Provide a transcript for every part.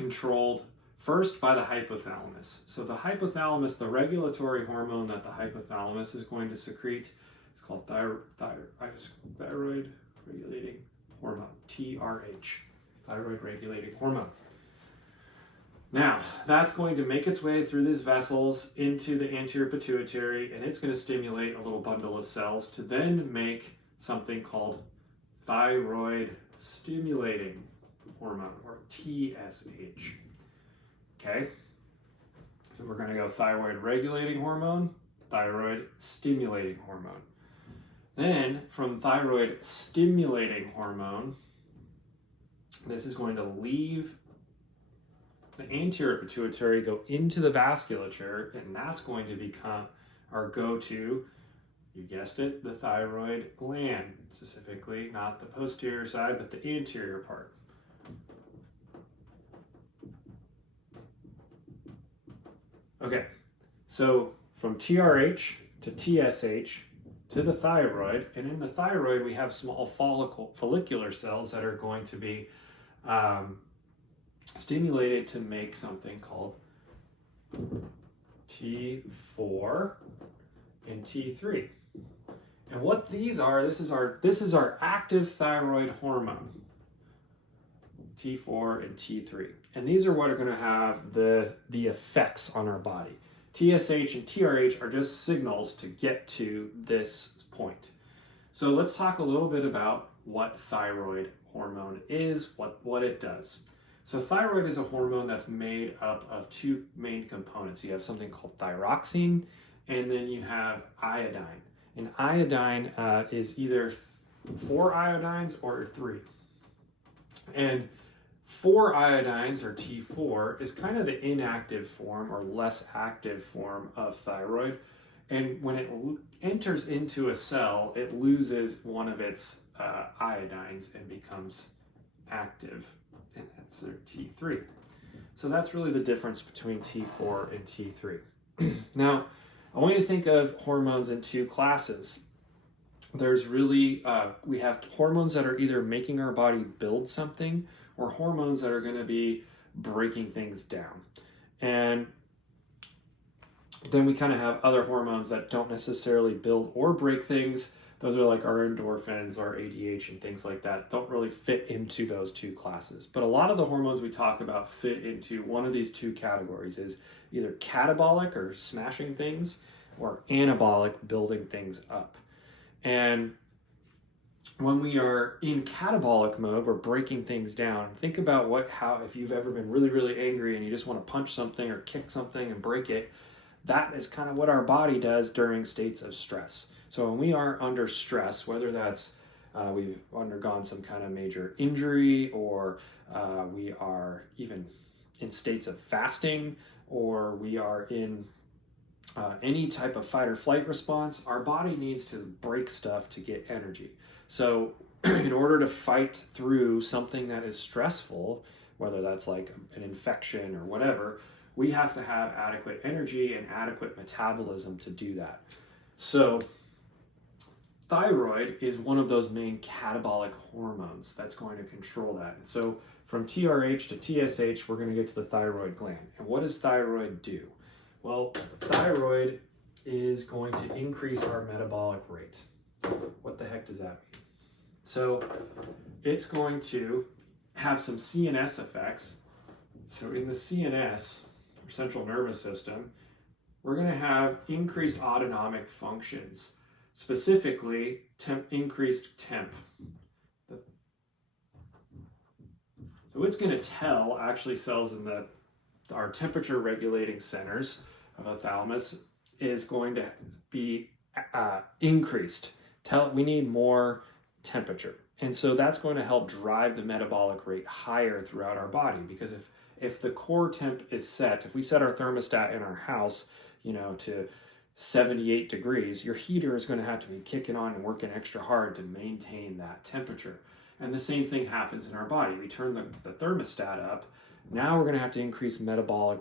controlled first by the hypothalamus. So the hypothalamus, the regulatory hormone that the hypothalamus is going to secrete, is called thyroid regulating hormone, TRH, thyroid regulating hormone. Now, that's going to make its way through these vessels into the anterior pituitary, and it's going to stimulate a little bundle of cells to then make something called thyroid stimulating hormone, or TSH. Okay, so we're going to go thyroid regulating hormone, thyroid stimulating hormone. Then from thyroid stimulating hormone, this is going to leave the anterior pituitary, go into the vasculature, and that's going to become our go-to, you guessed it, the thyroid gland, specifically not the posterior side, but the anterior part. Okay, so from TRH to TSH to the thyroid, and in the thyroid we have small follicular cells that are going to be stimulated to make something called T4 and T3. And what these are, this is our active thyroid hormone, T4 and T3. And these are what are going to have the effects on our body. TSH and TRH are just signals to get to this point. So let's talk a little bit about what thyroid hormone is, what it does. So thyroid is a hormone that's made up of two main components. You have something called thyroxine, and then you have iodine. And iodine is either 4 iodines or 3. And 4 iodines, or T4, is kind of the inactive form or less active form of thyroid. And when it enters into a cell, it loses one of its iodines and becomes active, and that's their T3. So that's really the difference between T4 and T3. Now, I want you to think of hormones in two classes. There's really, we have hormones that are either making our body build something, or hormones that are going to be breaking things down. And then we kind of have other hormones that don't necessarily build or break things. Those are like our endorphins, our ADH, and things like that. Don't really fit into those two classes. But a lot of the hormones we talk about fit into one of these two categories, is either catabolic, or smashing things, or anabolic, building things up. And when we are in catabolic mode, we're breaking things down. Think about if you've ever been really, really angry and you just want to punch something or kick something and break it, that is kind of what our body does during states of stress. So when we are under stress, whether that's we've undergone some kind of major injury, or we are even in states of fasting, or we are in any type of fight or flight response, our body needs to break stuff to get energy. So in order to fight through something that is stressful, whether that's like an infection or whatever, we have to have adequate energy and adequate metabolism to do that. So thyroid is one of those main catabolic hormones that's going to control that. And so from TRH to TSH, we're going to get to the thyroid gland. And what does thyroid do? Well, thyroid is going to increase our metabolic rate. What the heck does that mean? So it's going to have some CNS effects. So in the CNS, or central nervous system, we're going to have increased autonomic functions, specifically increased temp. So it's going to tell actually cells in our temperature regulating centers of the thalamus is going to be increased. We need more temperature. And so that's going to help drive the metabolic rate higher throughout our body, because if the core temp is set, if we set our thermostat in our house, to 78 degrees, your heater is going to have to be kicking on and working extra hard to maintain that temperature. And the same thing happens in our body. We turn the thermostat up. Now we're going to have to increase metabolic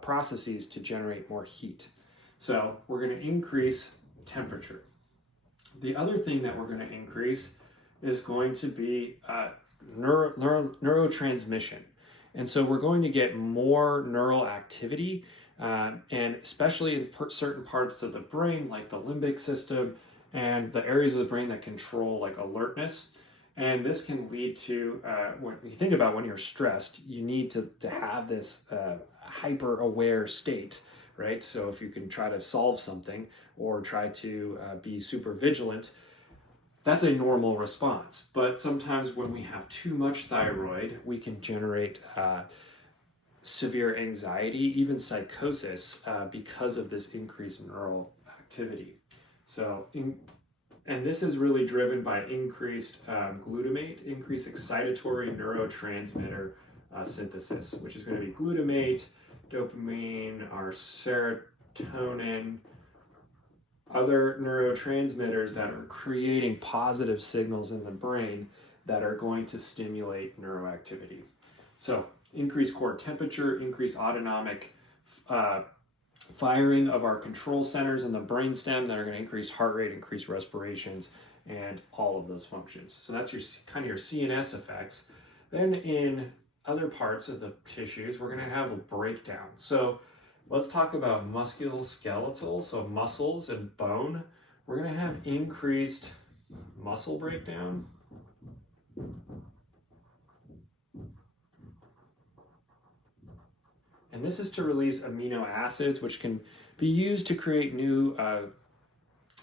processes to generate more heat. So we're going to increase temperature. The other thing that we're going to increase is going to be neurotransmission. And so we're going to get more neural activity, and especially in certain parts of the brain, like the limbic system and the areas of the brain that control like alertness. And this can lead to, when you think about when you're stressed, you need to have this hyper aware state, right? So if you can try to solve something or try to be super vigilant, that's a normal response. But sometimes when we have too much thyroid, we can generate severe anxiety, even psychosis, because of this increased neural activity. So, and this is really driven by increased glutamate, increased excitatory neurotransmitter synthesis, which is going to be glutamate, dopamine, our serotonin, other neurotransmitters that are creating positive signals in the brain that are going to stimulate neuroactivity. So increased core temperature, increased autonomic firing of our control centers in the brainstem that are going to increase heart rate, increase respirations, and all of those functions. So that's your kind of your CNS effects. Then in other parts of the tissues, we're going to have a breakdown. So let's talk about musculoskeletal, so muscles and bone. We're going to have increased muscle breakdown. And this is to release amino acids, which can be used to create new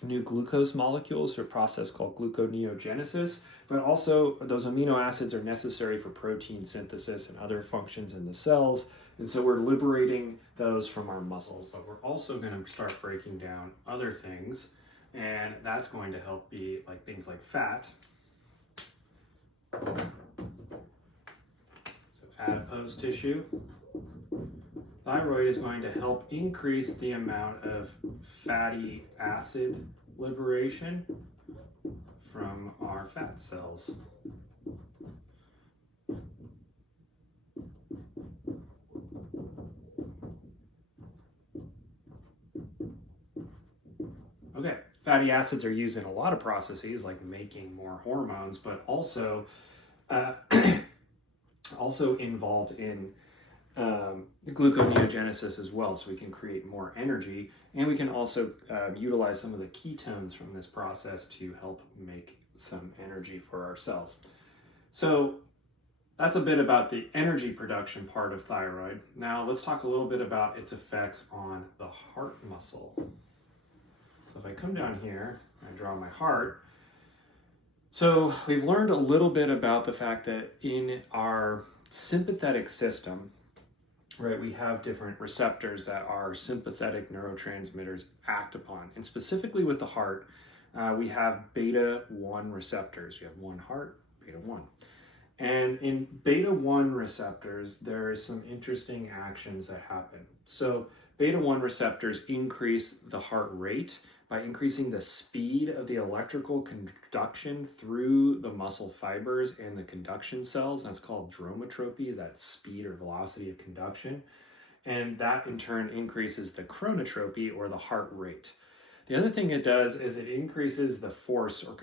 glucose molecules through a process called gluconeogenesis. But also, those amino acids are necessary for protein synthesis and other functions in the cells. And so we're liberating those from our muscles. But we're also going to start breaking down other things. And that's going to help be like things like fat. So adipose tissue. Thyroid is going to help increase the amount of fatty acid liberation from our fat cells. Okay, fatty acids are used in a lot of processes like making more hormones, but also also involved in gluconeogenesis as well, so we can create more energy, and we can also utilize some of the ketones from this process to help make some energy for our cells. So that's a bit about the energy production part of thyroid. Now let's talk a little bit about its effects on the heart muscle. So if I come down here, I draw my heart. So we've learned a little bit about the fact that in our sympathetic system, right, we have different receptors that our sympathetic neurotransmitters act upon. And specifically with the heart, we have beta-1 receptors. You have one heart, beta-1. And in beta-1 receptors, there is some interesting actions that happen. So beta-1 receptors increase the heart rate by increasing the speed of the electrical conduction through the muscle fibers and the conduction cells. That's called dromotropy, that speed or velocity of conduction. And that in turn increases the chronotropy or the heart rate. The other thing it does is it increases the force or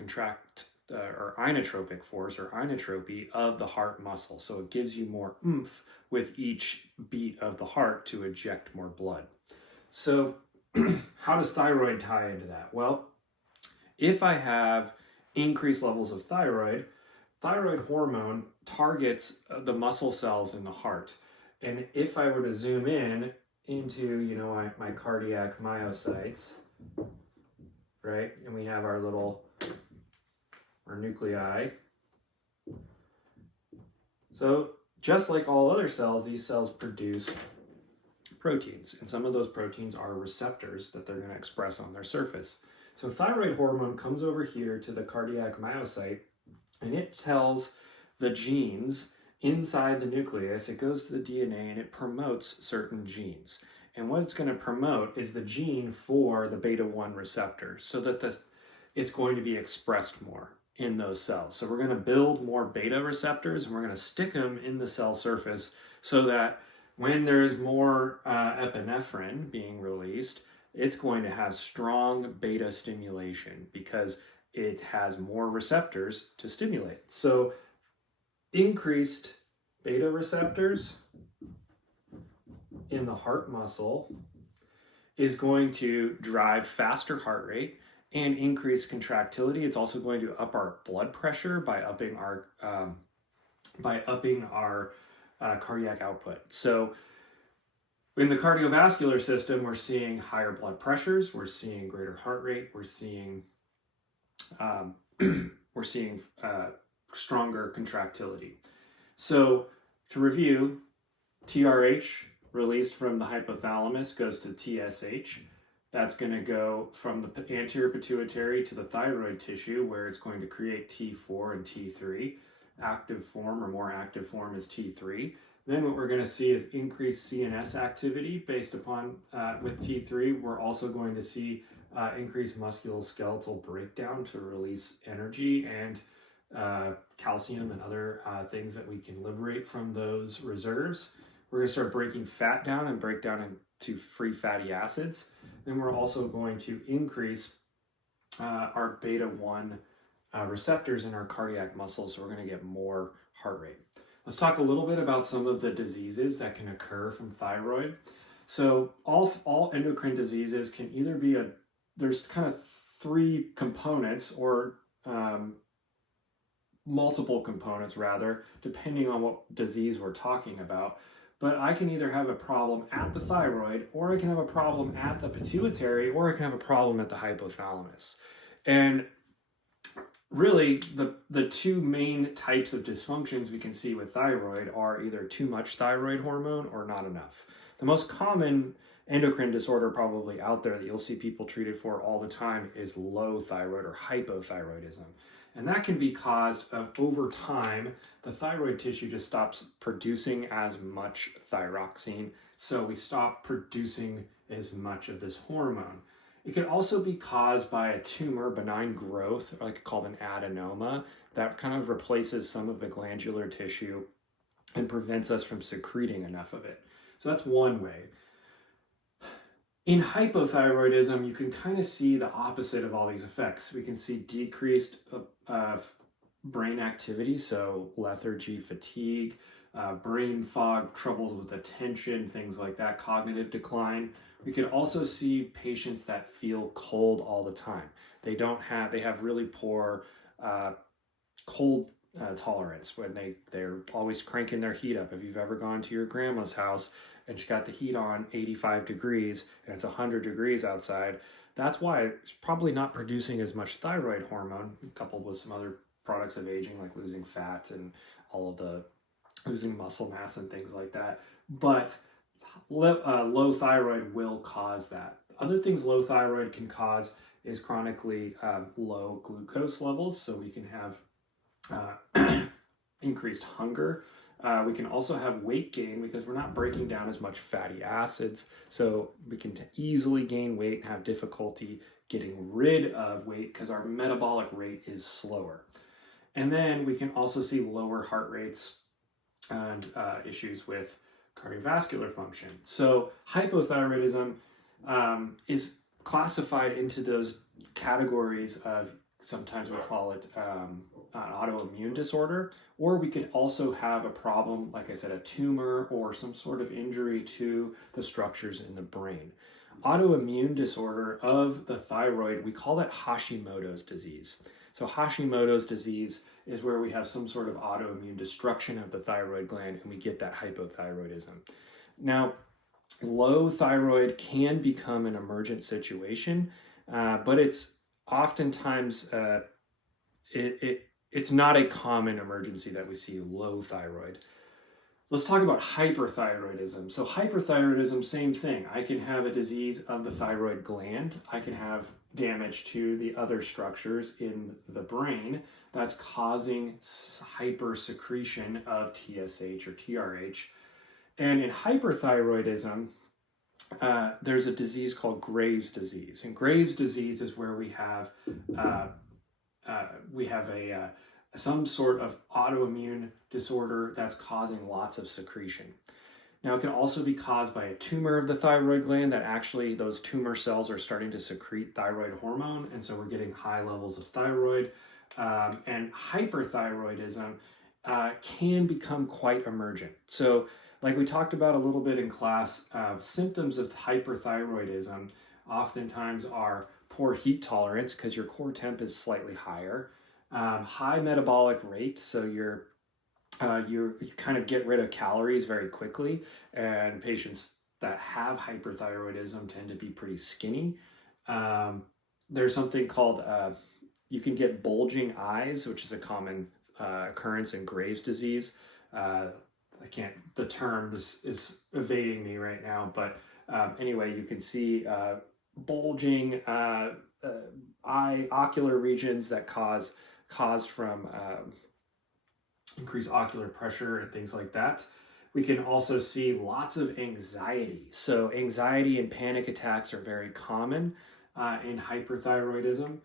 or inotropic force or inotropy of the heart muscle. So it gives you more oomph with each beat of the heart to eject more blood. So how does thyroid tie into that? Well, if I have increased levels of thyroid hormone targets the muscle cells in the heart. And if I were to zoom in into, my cardiac myocytes, right? And we have our nuclei. So just like all other cells, these cells produce proteins, and some of those proteins are receptors that they're going to express on their surface. So thyroid hormone comes over here to the cardiac myocyte, and it tells the genes inside the nucleus, it goes to the DNA and it promotes certain genes. And what it's going to promote is the gene for the beta-1 receptor, so that it's going to be expressed more in those cells. So we're going to build more beta receptors, and we're going to stick them in the cell surface so that when there's more epinephrine being released, it's going to have strong beta stimulation because it has more receptors to stimulate. So increased beta receptors in the heart muscle is going to drive faster heart rate and increase contractility. It's also going to up our blood pressure by upping our cardiac output. So in the cardiovascular system, we're seeing higher blood pressures, we're seeing greater heart rate, we're seeing stronger contractility. So to review, TRH released from the hypothalamus goes to TSH. That's going to go from the anterior pituitary to the thyroid tissue, where it's going to create T4 and T3. Active form or more active form is T3. Then what we're going to see is increased CNS activity based upon with T3. We're also going to see increased musculoskeletal breakdown to release energy and calcium and other things that we can liberate from those reserves. We're going to start breaking fat down and break down into free fatty acids. Then we're also going to increase our beta-1 receptors in our cardiac muscles, so we're going to get more heart rate. Let's talk a little bit about some of the diseases that can occur from thyroid. So all endocrine diseases can either be there's kind of three components or multiple components rather, depending on what disease we're talking about. But I can either have a problem at the thyroid, or I can have a problem at the pituitary, or I can have a problem at the hypothalamus. And really, the two main types of dysfunctions we can see with thyroid are either too much thyroid hormone or not enough. The most common endocrine disorder probably out there that you'll see people treated for all the time is low thyroid or hypothyroidism. And that can be caused of, over time, the thyroid tissue just stops producing as much thyroxine, so we stop producing as much of this hormone. It could also be caused by a tumor, benign growth, like called an adenoma, that kind of replaces some of the glandular tissue and prevents us from secreting enough of it. So that's one way. In hypothyroidism, you can kind of see the opposite of all these effects. We can see decreased brain activity, so lethargy, fatigue, brain fog, troubles with attention, things like that, cognitive decline. We could also see patients that feel cold all the time. They have really poor cold tolerance when they're always cranking their heat up. If you've ever gone to your grandma's house and she got the heat on 85 degrees and it's 100 degrees outside, that's why it's probably not producing as much thyroid hormone, coupled with some other products of aging like losing fat and all of the losing muscle mass and things like that. But low thyroid will cause that. Other things low thyroid can cause is chronically low glucose levels, so we can have increased hunger. We can also have weight gain because we're not breaking down as much fatty acids, so we can easily gain weight and have difficulty getting rid of weight because our metabolic rate is slower. And then we can also see lower heart rates and issues with cardiovascular function. So hypothyroidism is classified into those categories of, sometimes we call it an autoimmune disorder, or we could also have a problem, like I said, a tumor or some sort of injury to the structures in the brain. Autoimmune disorder of the thyroid, we call that Hashimoto's disease. So Hashimoto's disease is where we have some sort of autoimmune destruction of the thyroid gland and we get that hypothyroidism. Now, low thyroid can become an emergent situation, but it's oftentimes it's not a common emergency that we see low thyroid. Let's talk about hyperthyroidism. So hyperthyroidism, same thing. I can have a disease of the thyroid gland. I can have damage to the other structures in the brain that's causing hypersecretion of TSH or TRH. And in hyperthyroidism, there's a disease called Graves' disease. And Graves' disease is where we have some sort of autoimmune disorder that's causing lots of secretion. Now, it can also be caused by a tumor of the thyroid gland that actually those tumor cells are starting to secrete thyroid hormone, and so we're getting high levels of thyroid. And hyperthyroidism can become quite emergent. So like we talked about a little bit in class, symptoms of hyperthyroidism oftentimes are poor heat tolerance because your core temp is slightly higher, high metabolic rate, so you kind of get rid of calories very quickly, and patients that have hyperthyroidism tend to be pretty skinny. There's something called, you can get bulging eyes, which is a common occurrence in Graves' disease. The term is evading me right now, but anyway, you can see bulging eye ocular regions that caused from increased ocular pressure and things like that. We can also see lots of anxiety. So anxiety and panic attacks are very common in hyperthyroidism.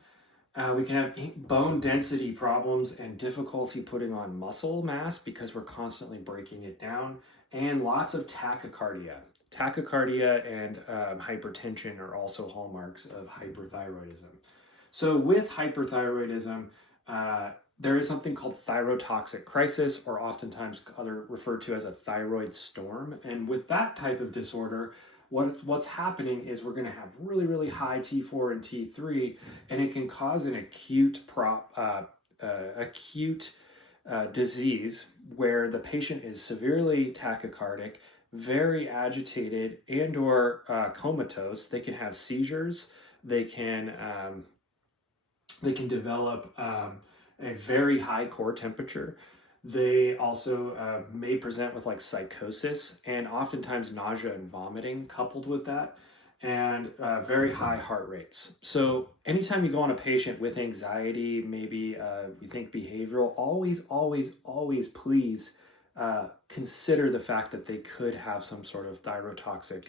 We can have bone density problems and difficulty putting on muscle mass because we're constantly breaking it down, and lots of tachycardia. Tachycardia and hypertension are also hallmarks of hyperthyroidism. So with hyperthyroidism, there is something called thyrotoxic crisis, or oftentimes referred to as a thyroid storm. And with that type of disorder, what's happening is we're going to have really, really high T4 and T3, and it can cause an acute disease where the patient is severely tachycardic, very agitated, and or comatose. They can have seizures. They can develop a very high core temperature. They also may present with like psychosis and oftentimes nausea and vomiting coupled with that, and very high heart rates. So anytime you go on a patient with anxiety, maybe you think behavioral, always please consider the fact that they could have some sort of thyrotoxic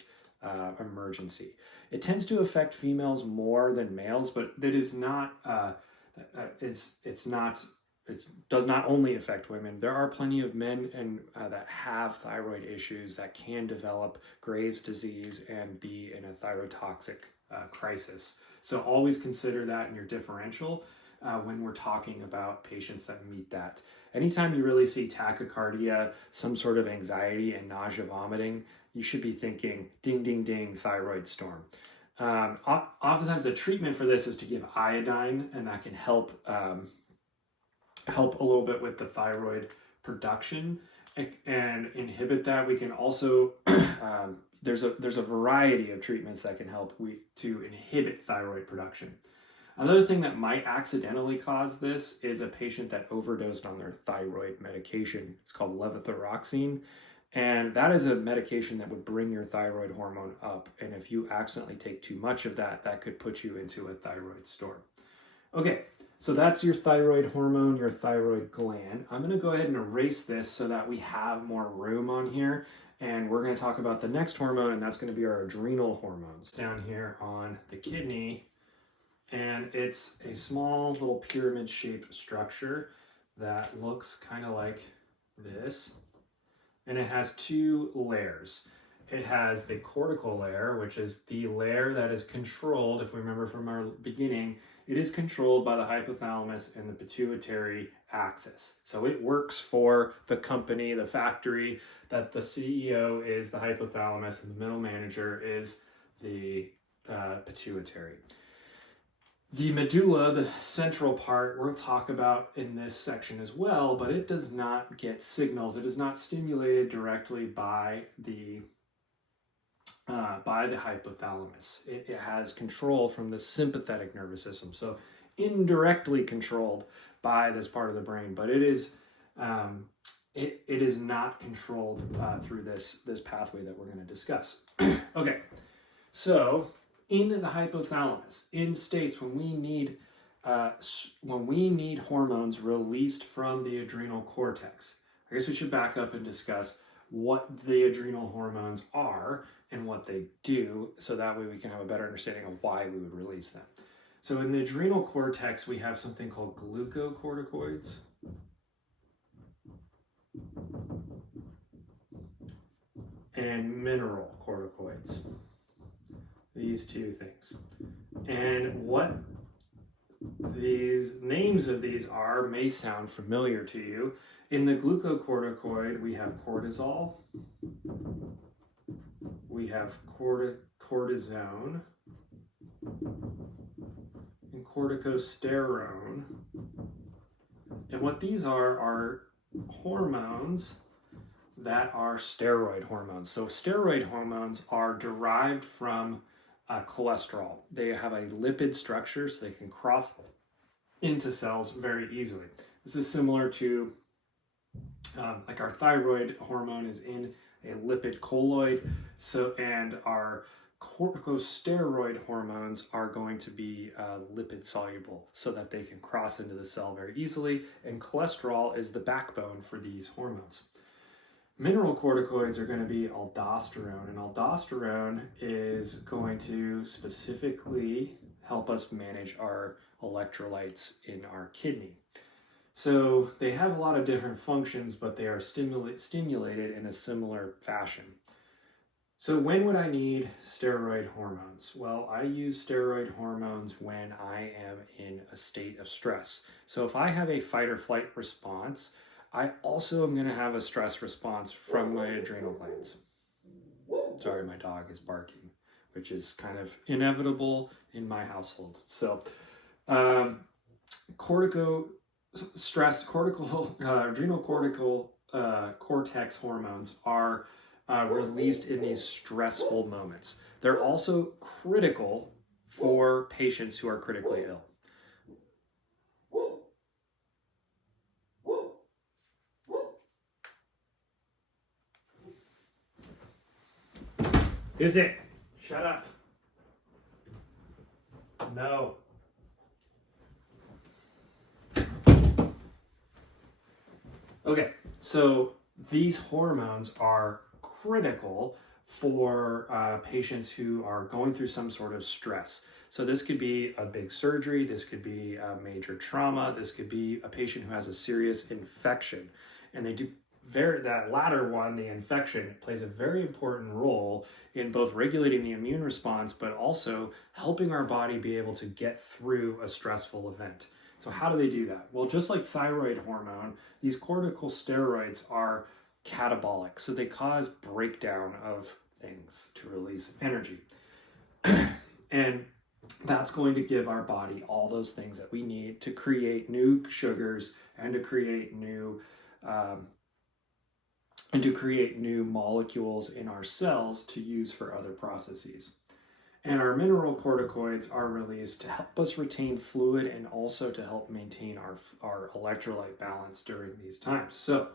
emergency. It tends to affect females more than males, but that is not, it does not only affect women. There are plenty of men that have thyroid issues that can develop Graves' disease and be in a thyrotoxic crisis. So always consider that in your differential when we're talking about patients that meet that. Anytime you really see tachycardia, some sort of anxiety and nausea, vomiting, you should be thinking, ding, ding, ding, thyroid storm. Oftentimes the treatment for this is to give iodine, and that can help a little bit with the thyroid production and inhibit that. We can also, there's a variety of treatments that can help to inhibit thyroid production. Another thing that might accidentally cause this is a patient that overdosed on their thyroid medication. It's called levothyroxine. And that is a medication that would bring your thyroid hormone up. And if you accidentally take too much of that, that could put you into a thyroid storm. Okay, so that's your thyroid hormone, your thyroid gland. I'm going to go ahead and erase this so that we have more room on here. And we're going to talk about the next hormone, and that's going to be our adrenal hormones down here on the kidney. And it's a small little pyramid-shaped structure that looks kind of like this. And it has two layers. It has the cortical layer, which is the layer that is controlled, if we remember from our beginning, it is controlled by the hypothalamus and the pituitary axis. So it works for the company, the factory, that the CEO is the hypothalamus and the middle manager is the pituitary. The medulla, the central part, we'll talk about in this section as well, but it does not get signals. It is not stimulated directly by the hypothalamus. It has control from the sympathetic nervous system, so indirectly controlled by this part of the brain, but it is not controlled through this pathway that we're going to discuss. Okay, so in the hypothalamus, in states when we need hormones released from the adrenal cortex, I guess we should back up and discuss what the adrenal hormones are and what they do, so that way we can have a better understanding of why we would release them. So in the adrenal cortex, we have something called glucocorticoids. And mineral corticoids. These two things. And what these names of these may sound familiar to you. In the glucocorticoid, we have cortisol, we have cortisone, and corticosterone. And what these are hormones that are steroid hormones. So steroid hormones are derived from cholesterol. They have a lipid structure, so they can cross into cells very easily. This is similar to like our thyroid hormone is in a lipid colloid, and our corticosteroid hormones are going to be lipid soluble so that they can cross into the cell very easily, and cholesterol is the backbone for these hormones. Mineralocorticoids are going to be aldosterone, and aldosterone is going to specifically help us manage our electrolytes in our kidney. So they have a lot of different functions, but they are stimulated in a similar fashion. So when would I need steroid hormones? Well, I use steroid hormones when I am in a state of stress. So if I have a fight or flight response, I also am going to have a stress response from my adrenal glands. Sorry, my dog is barking, which is kind of inevitable in my household. So adrenal cortical cortex hormones are released in these stressful moments. They're also critical for patients who are critically ill. Is it? Shut up. No. Okay, so these hormones are critical for patients who are going through some sort of stress. So this could be a big surgery, this could be a major trauma, this could be a patient who has a serious infection. And that latter one, the infection, plays a very important role in both regulating the immune response, but also helping our body be able to get through a stressful event. So how do they do that? Well, just like thyroid hormone, these corticosteroids are catabolic. So they cause breakdown of things to release energy. And that's going to give our body all those things that we need to create new sugars and to create new molecules in our cells to use for other processes. And our mineralocorticoids are released to help us retain fluid and also to help maintain our electrolyte balance during these times. So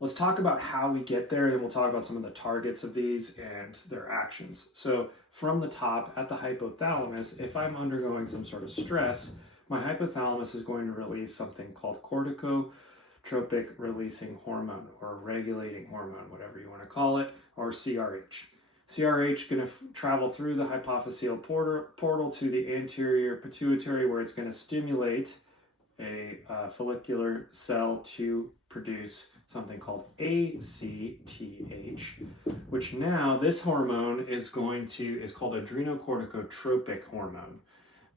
let's talk about how we get there, and we'll talk about some of the targets of these and their actions. So from the top at the hypothalamus, if I'm undergoing some sort of stress, my hypothalamus is going to release something called corticotropic releasing hormone, or regulating hormone, whatever you want to call it, or CRH. CRH is going to travel through the hypophyseal portal to the anterior pituitary, where it's going to stimulate a follicular cell to produce something called ACTH, which now this hormone is called adrenocorticotropic hormone.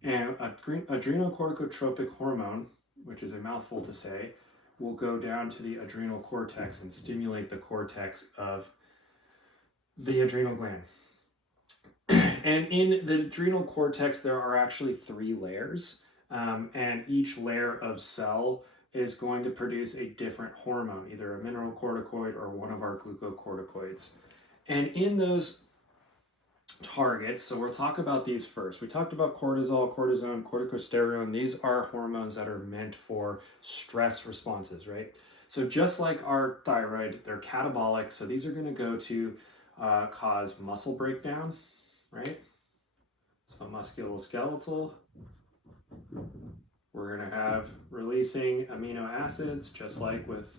And adrenocorticotropic hormone, which is a mouthful to say, will go down to the adrenal cortex and stimulate the cortex of the adrenal gland. And in the adrenal cortex, there are actually 3 layers, and each layer of cell is going to produce a different hormone, either a mineralocorticoid or one of our glucocorticoids. And in those targets, so we'll talk about these first. We talked about cortisol, cortisone, corticosterone. These are hormones that are meant for stress responses, right? So just like our thyroid, they're catabolic. So these are going to go to cause muscle breakdown, right? So musculoskeletal. We're going to have releasing amino acids, just like with,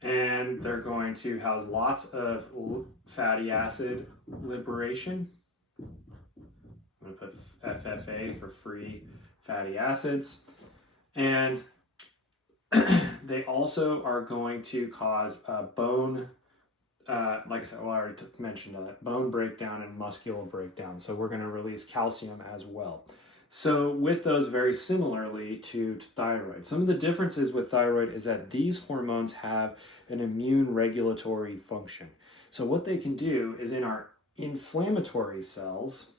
and they're going to house lots of fatty acid liberation. I'm going to put FFA for free fatty acids. And they also are going to cause bone, like I said, well, I already mentioned that, bone breakdown and muscular breakdown. So we're going to release calcium as well. So with those, very similarly to thyroid, some of the differences with thyroid is that these hormones have an immune regulatory function. So what they can do is in our inflammatory cells,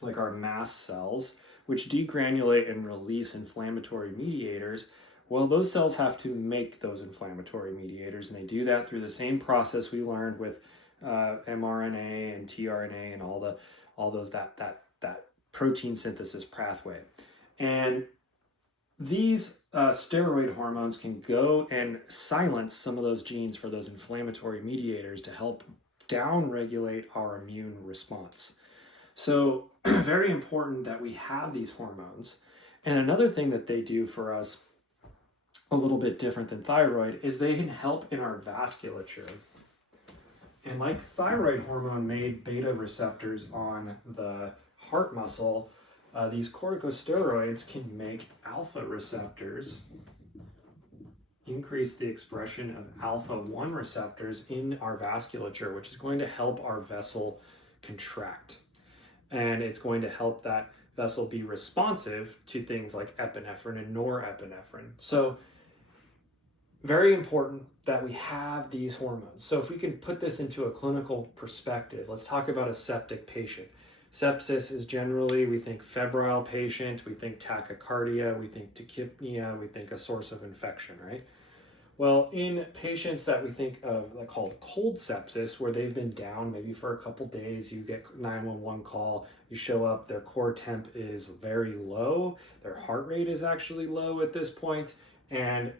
like our mast cells, which degranulate and release inflammatory mediators, well, those cells have to make those inflammatory mediators, and they do that through the same process we learned with mRNA and tRNA and all those that protein synthesis pathway. And these steroid hormones can go and silence some of those genes for those inflammatory mediators to help downregulate our immune response. So very important that we have these hormones. And another thing that they do for us, a little bit different than thyroid, is they can help in our vasculature. And like thyroid hormone made beta receptors on the heart muscle, these corticosteroids can make alpha receptors, increase the expression of alpha-1 receptors in our vasculature, which is going to help our vessel contract. And it's going to help that vessel be responsive to things like epinephrine and norepinephrine. So very important that we have these hormones. So if we can put this into a clinical perspective, let's talk about a septic patient. Sepsis is generally, we think febrile patient, we think tachycardia, we think tachypnea, we think a source of infection, right? Well, in patients that we think of called cold sepsis, where they've been down maybe for a couple days, you get 911 call, you show up, their core temp is very low, their heart rate is actually low at this point, and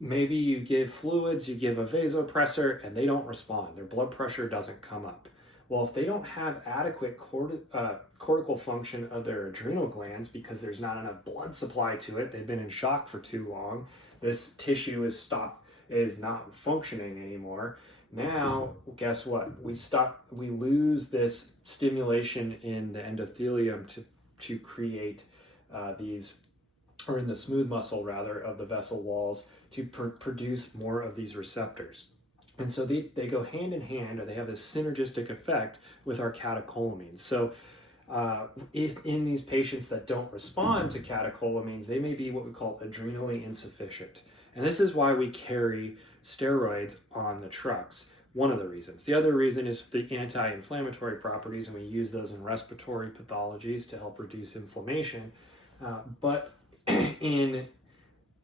maybe you give fluids, you give a vasopressor, and they don't respond. Their blood pressure doesn't come up. Well, if they don't have adequate cortical function of their adrenal glands because there's not enough blood supply to it, they've been in shock for too long, this tissue is not functioning anymore. Now, guess what? We lose this stimulation in the endothelium to create these, or in the smooth muscle rather, of the vessel walls to produce more of these receptors. And so they go hand in hand, or they have a synergistic effect with our catecholamines. So if in these patients that don't respond to catecholamines, they may be what we call adrenally insufficient. And this is why we carry steroids on the trucks. One of the reasons. The other reason is the anti-inflammatory properties, and we use those in respiratory pathologies to help reduce inflammation. But in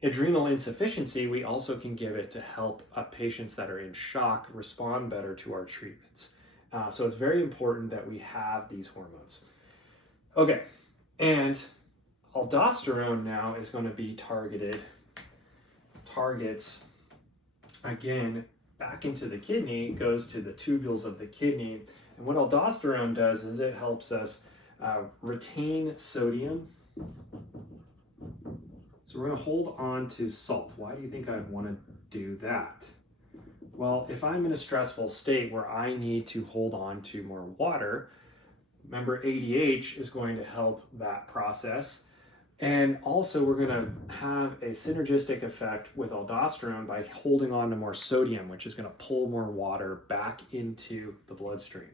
adrenal insufficiency, we also can give it to help patients that are in shock respond better to our treatments. So it's very important that we have these hormones. Okay, and aldosterone now is going to be targets, again, back into the kidney, goes to the tubules of the kidney. And what aldosterone does is it helps us retain sodium. So we're going to hold on to salt. Why do you think I'd want to do that? Well, if I'm in a stressful state where I need to hold on to more water, remember ADH is going to help that process. And also we're going to have a synergistic effect with aldosterone by holding on to more sodium, which is going to pull more water back into the bloodstream.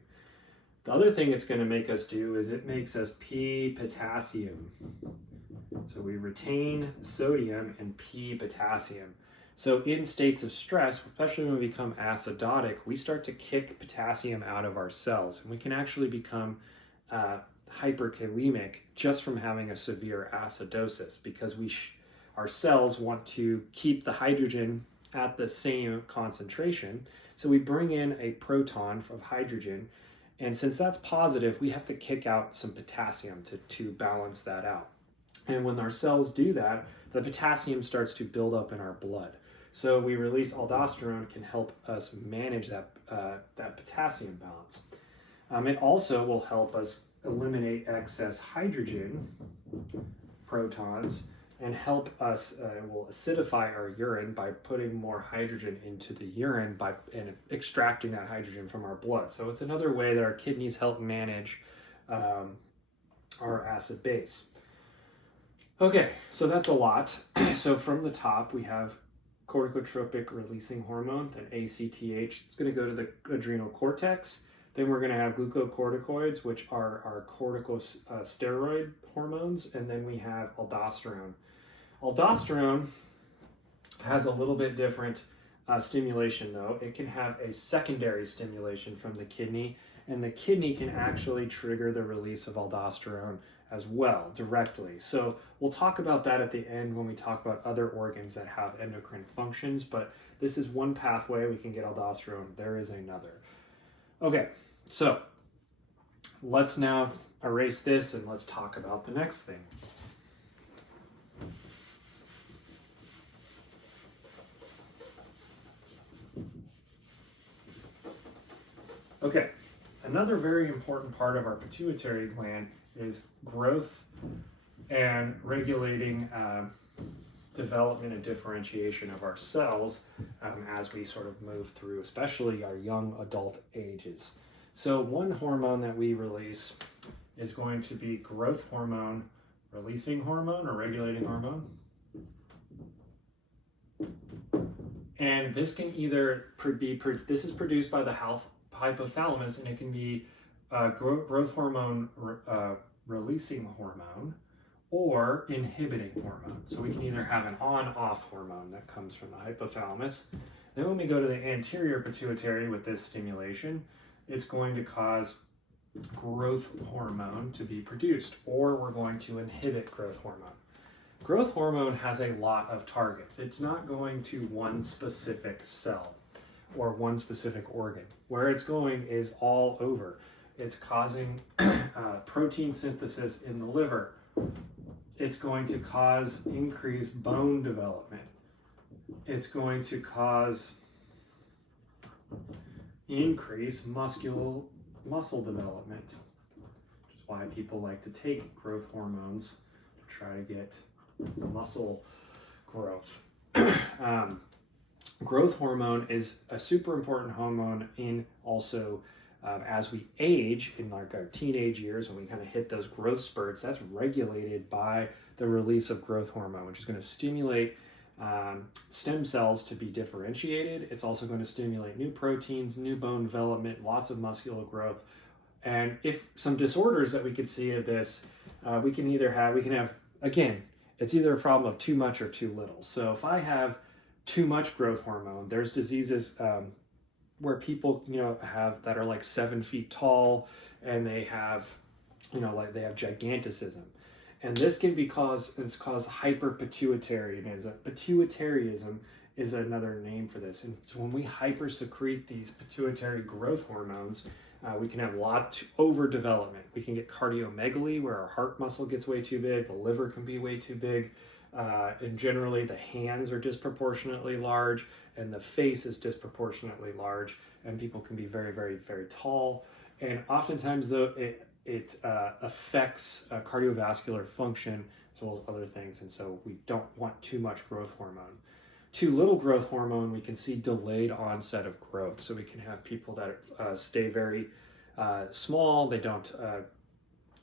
The other thing it's going to make us do is it makes us pee potassium. So we retain sodium and pee potassium. So in states of stress, especially when we become acidotic, we start to kick potassium out of our cells, and we can actually become hyperkalemic just from having a severe acidosis, because our cells want to keep the hydrogen at the same concentration. So we bring in a proton of hydrogen, and since that's positive, we have to kick out some potassium to balance that out. And when our cells do that, the potassium starts to build up in our blood. So we release aldosterone can help us manage that potassium balance. It also will help us eliminate excess hydrogen protons and help us, will acidify our urine by putting more hydrogen into the urine and extracting that hydrogen from our blood. So it's another way that our kidneys help manage our acid base. Okay, so that's a lot. So from the top, we have corticotropic releasing hormone, then ACTH. It's going to go to the adrenal cortex. Then we're going to have glucocorticoids, which are our corticosteroid hormones, and then we have aldosterone. Aldosterone has a little bit different stimulation, though. It can have a secondary stimulation from the kidney, and the kidney can actually trigger the release of aldosterone as well directly. So we'll talk about that at the end when we talk about other organs that have endocrine functions, but this is one pathway we can get aldosterone. There is another. Okay, so let's now erase this and let's talk about the next thing. Okay, another very important part of our pituitary gland is growth and regulating development and differentiation of our cells as we sort of move through, especially our young adult ages. So one hormone that we release is going to be growth hormone, releasing hormone or regulating hormone. And this can either this is produced by the hypothalamus, and it can be growth hormone releasing hormone or inhibiting hormone. So we can either have an on-off hormone that comes from the hypothalamus. Then when we go to the anterior pituitary with this stimulation, it's going to cause growth hormone to be produced, or we're going to inhibit growth hormone. Growth hormone has a lot of targets. It's not going to one specific cell or one specific organ. Where it's going is all over. It's causing protein synthesis in the liver. It's going to cause increased bone development. It's going to cause increased muscle development, which is why people like to take growth hormones to try to get muscle growth. Growth hormone is a super important hormone in also as we age in like our teenage years, when we kind of hit those growth spurts. That's regulated by the release of growth hormone, which is going to stimulate stem cells to be differentiated. It's also going to stimulate new proteins, new bone development, lots of muscular growth. And if some disorders that we could see of this, we can have, again, it's either a problem of too much or too little. So if I have too much growth hormone, there's diseases where people, have that are like 7 feet tall, and they have, they have giganticism. And this can be caused hyperpituitarianism. Pituitarism is another name for this. And so when we hypersecrete these pituitary growth hormones, we can have overdevelopment. We can get cardiomegaly, where our heart muscle gets way too big, the liver can be way too big, and generally the hands are disproportionately large, and the face is disproportionately large, and people can be very, very, very tall. And oftentimes, though, it affects cardiovascular function as well as other things, and so we don't want too much growth hormone. Too little growth hormone, we can see delayed onset of growth. So we can have people that stay very small, they don't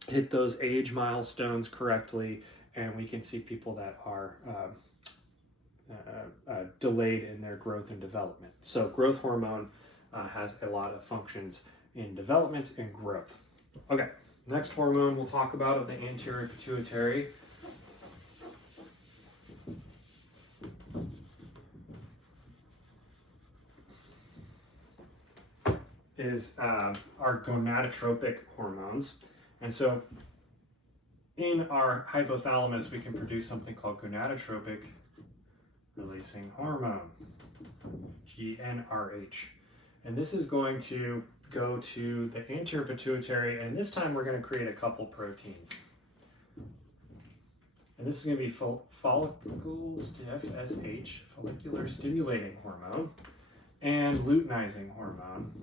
hit those age milestones correctly, and we can see people that are delayed in their growth and development. So growth hormone has a lot of functions in development and growth. Okay, next hormone we'll talk about of the anterior pituitary is our gonadotropic hormones. And so in our hypothalamus, we can produce something called gonadotropic releasing hormone, GnRH. And this is going to go to the anterior pituitary, and this time we're going to create a couple proteins. And this is going to be FSH, follicular stimulating hormone, and luteinizing hormone.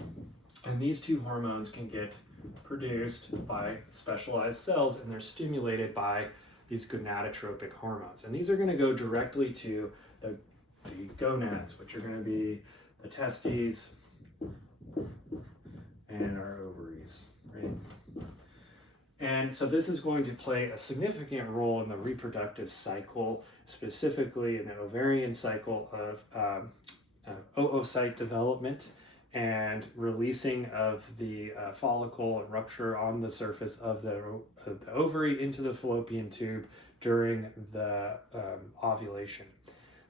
And these two hormones can get produced by specialized cells, and they're stimulated by these gonadotropic hormones. And these are going to go directly to the gonads, which are going to be the testes and our ovaries, right? And so this is going to play a significant role in the reproductive cycle, specifically in the ovarian cycle of oocyte development and releasing of the follicle and rupture on the surface of the ovary into the fallopian tube during the ovulation.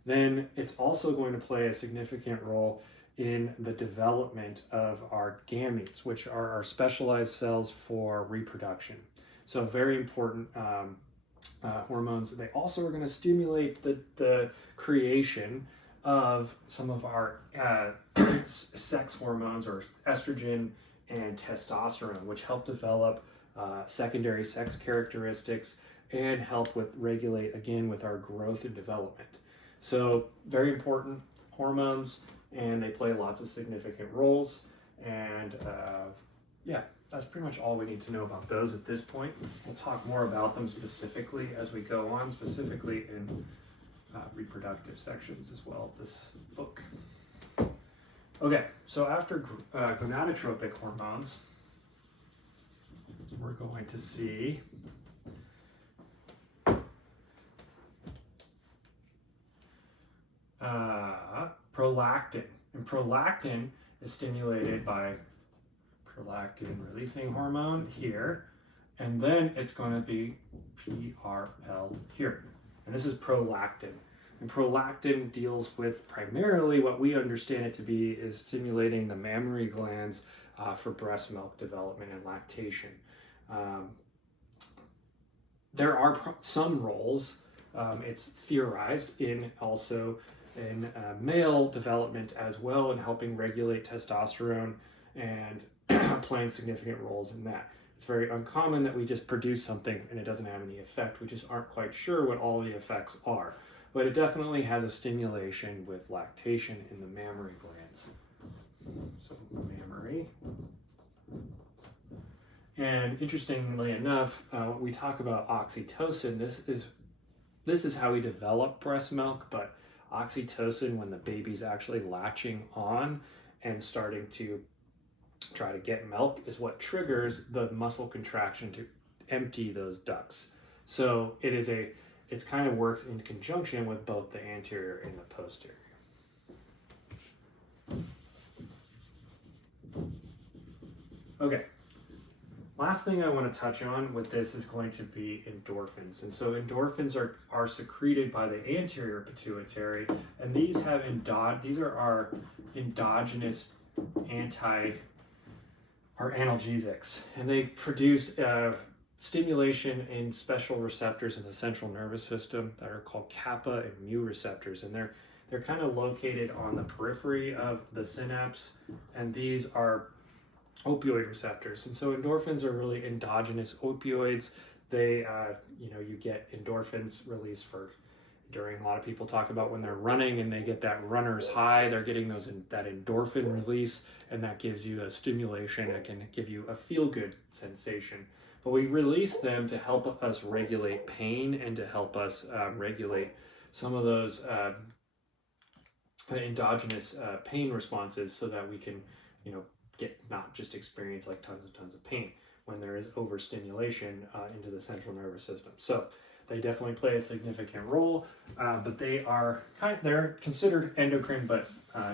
Then it's also going to play a significant role in the development of our gametes, which are our specialized cells for reproduction. So very important hormones. They also are going to stimulate the creation of some of our sex hormones, or estrogen and testosterone, which help develop secondary sex characteristics and help with regulate, again, with our growth and development. So very important hormones, and they play lots of significant roles. And yeah, that's pretty much all we need to know about those at this point. We'll talk more about them specifically as we go on, specifically in reproductive sections as well of this book. Okay, so after gonadotropic hormones, we're going to see prolactin. And prolactin is stimulated by prolactin releasing hormone here, and then it's going to be PRL here. And this is prolactin. And prolactin deals with primarily what we understand it to be is stimulating the mammary glands for breast milk development and lactation. There are some roles, it's theorized, in also in male development as well, in helping regulate testosterone and playing significant roles in that. It's very uncommon that we just produce something and it doesn't have any effect. We just aren't quite sure what all the effects are. But it definitely has a stimulation with lactation in the mammary glands. So mammary. And interestingly enough, we talk about oxytocin. This is how we develop breast milk, but oxytocin, when the baby's actually latching on and starting to try to get milk, is what triggers the muscle contraction to empty those ducts. So it kind of works in conjunction with both the anterior and the posterior. Okay, last thing I want to touch on with this is going to be endorphins. And so endorphins are secreted by the anterior pituitary, and these are our endogenous analgesics, and they produce stimulation in special receptors in the central nervous system that are called kappa and mu receptors, and they're kind of located on the periphery of the synapse, and these are opioid receptors. And so endorphins are really endogenous opioids. They you get endorphins released during, a lot of people talk about when they're running and they get that runner's high, they're getting that endorphin release, and that gives you a stimulation. It can give you a feel-good sensation. But we release them to help us regulate pain and to help us regulate some of those endogenous pain responses, so that we can, not just experience like tons of pain when there is overstimulation into the central nervous system. So they definitely play a significant role, but they're considered endocrine, but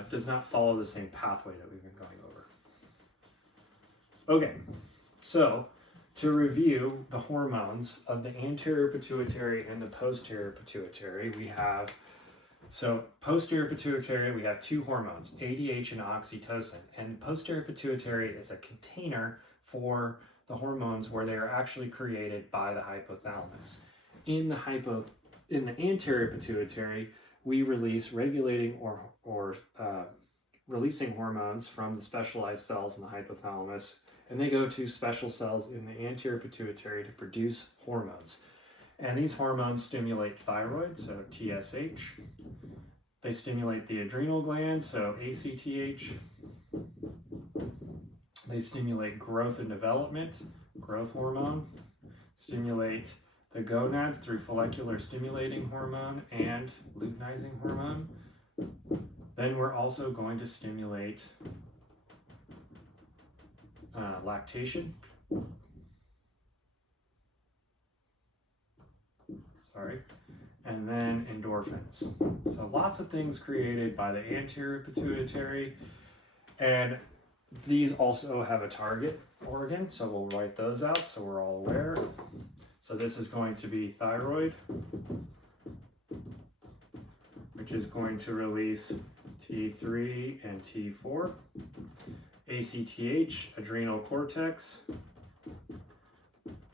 does not follow the same pathway that we've been going over. Okay, so to review the hormones of the anterior pituitary and the posterior pituitary, posterior pituitary, we have two hormones, ADH and oxytocin. And posterior pituitary is a container for the hormones where they are actually created by the hypothalamus. In the anterior pituitary, we release regulating or releasing hormones from the specialized cells in the hypothalamus, and they go to special cells in the anterior pituitary to produce hormones. And these hormones stimulate thyroid, so TSH. They stimulate the adrenal gland, so ACTH. They stimulate growth and development, growth hormone. Stimulate the gonads through follicular stimulating hormone and luteinizing hormone. Then we're also going to stimulate lactation. And then endorphins. So lots of things created by the anterior pituitary, And these also have a target organ, so we'll write those out so we're all aware. So this is going to be thyroid, which is going to release T3 and T4. ACTH, adrenal cortex.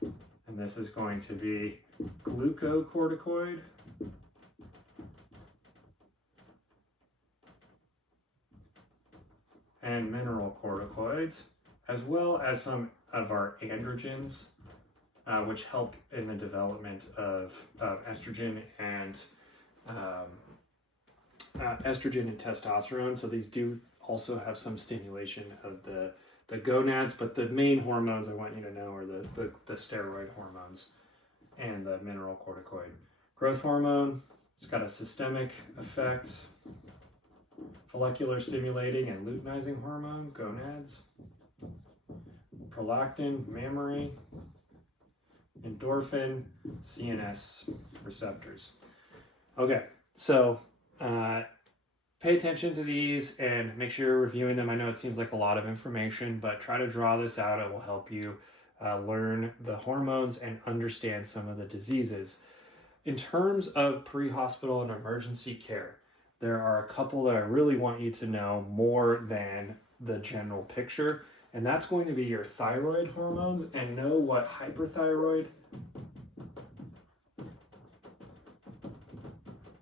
And this is going to be glucocorticoid. And mineral corticoids, as well as some of our androgens, which help in the development of estrogen and testosterone. So these do also have some stimulation of the gonads, but the main hormones I want you to know are the steroid hormones and the mineral corticoid. Growth hormone, it's got a systemic effect. Follicular stimulating and luteinizing hormone, gonads. Prolactin, mammary. Endorphin, CNS receptors. Okay, so pay attention to these and make sure you're reviewing them. I know it seems like a lot of information, but try to draw this out. It will help you learn the hormones and understand some of the diseases. In terms of pre-hospital and emergency care, there are a couple that I really want you to know more than the general picture, and that's going to be your thyroid hormones, and know what hyperthyroid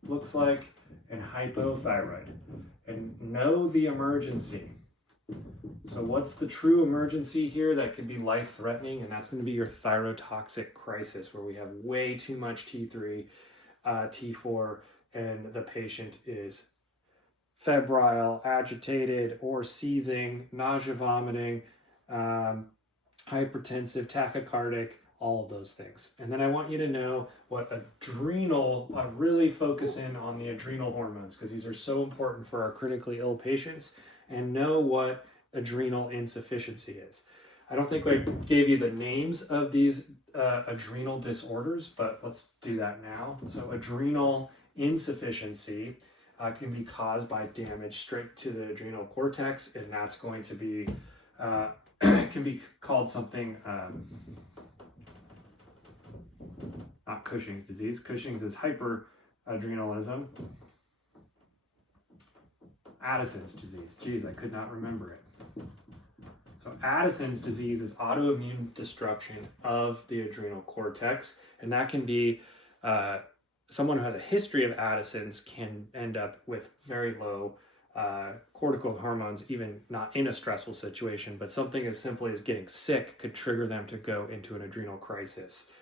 looks like and hypothyroid, and know the emergency. So what's the true emergency here that could be life-threatening? And that's going to be your thyrotoxic crisis, where we have way too much T3, T4, and the patient is febrile, agitated, or seizing, nausea, vomiting, hypertensive, tachycardic, all of those things. And then I want you to know what adrenal, really focus in on the adrenal hormones, because these are so important for our critically ill patients, and know what adrenal insufficiency is. I don't think I gave you the names of these adrenal disorders, but let's do that now. So adrenal insufficiency can be caused by damage straight to the adrenal cortex, and that's going to be can be called something not Cushing's disease. Cushing's is hyperadrenalism. Addison's disease. Geez, I could not remember it. So Addison's disease is autoimmune destruction of the adrenal cortex, and that can be someone who has a history of Addison's can end up with very low cortical hormones, even not in a stressful situation, but something as simply as getting sick could trigger them to go into an adrenal crisis.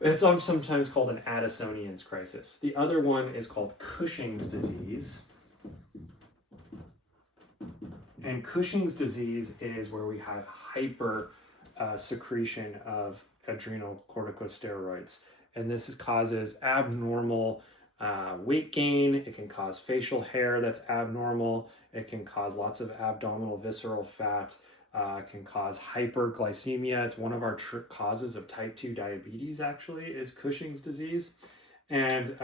It's sometimes called an Addisonian's crisis. The other one is called Cushing's disease. And Cushing's disease is where we have hyper secretion of adrenal corticosteroids. And this causes abnormal weight gain. It can cause facial hair that's abnormal. It can cause lots of abdominal visceral fat. It can cause hyperglycemia. It's one of our causes of type 2 diabetes, actually, is Cushing's disease. And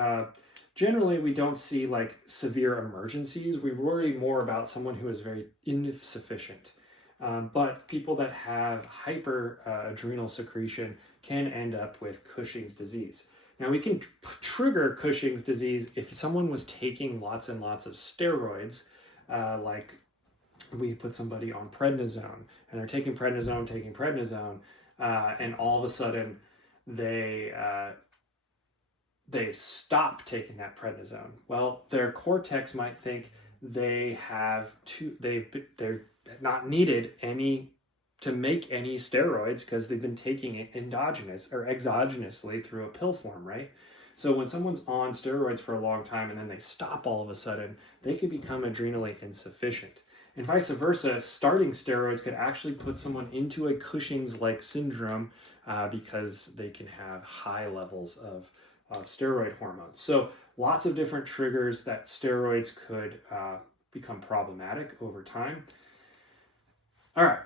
generally, we don't see like severe emergencies. We worry more about someone who is very insufficient. But people that have hyper adrenal secretion can end up with Cushing's disease. Now, we can trigger Cushing's disease if someone was taking lots and lots of steroids, like we put somebody on prednisone, and they're taking prednisone, and all of a sudden they stop taking that prednisone. Well, their cortex might think they're not needed to make any steroids because they've been taking it endogenous or exogenously through a pill form, right? So when someone's on steroids for a long time and then they stop all of a sudden, they could become adrenally insufficient. And vice versa, starting steroids could actually put someone into a Cushing's-like syndrome because they can have high levels of steroid hormones. So lots of different triggers that steroids could become problematic over time. All right.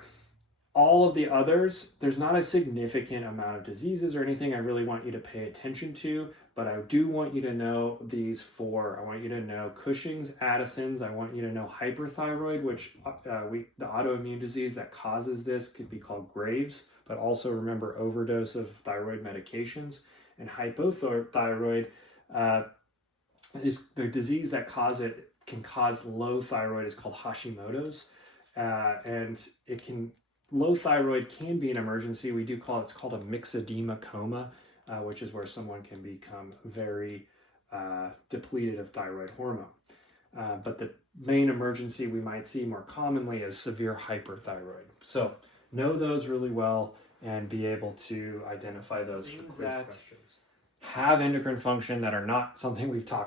all of the others, there's not a significant amount of diseases or anything I really want you to pay attention to, but I do want you to know these four. I want you to know Cushing's, Addison's. I want you to know hyperthyroid, which the autoimmune disease that causes this could be called Graves', but also remember overdose of thyroid medications. And hypothyroid is the disease that can cause low thyroid is called Hashimoto's, and low thyroid can be an emergency. It's called a myxedema coma, which is where someone can become very depleted of thyroid hormone. But the main emergency we might see more commonly is severe hyperthyroid. So know those really well and be able to identify those for quiz questions. Have endocrine function that are not something we've talked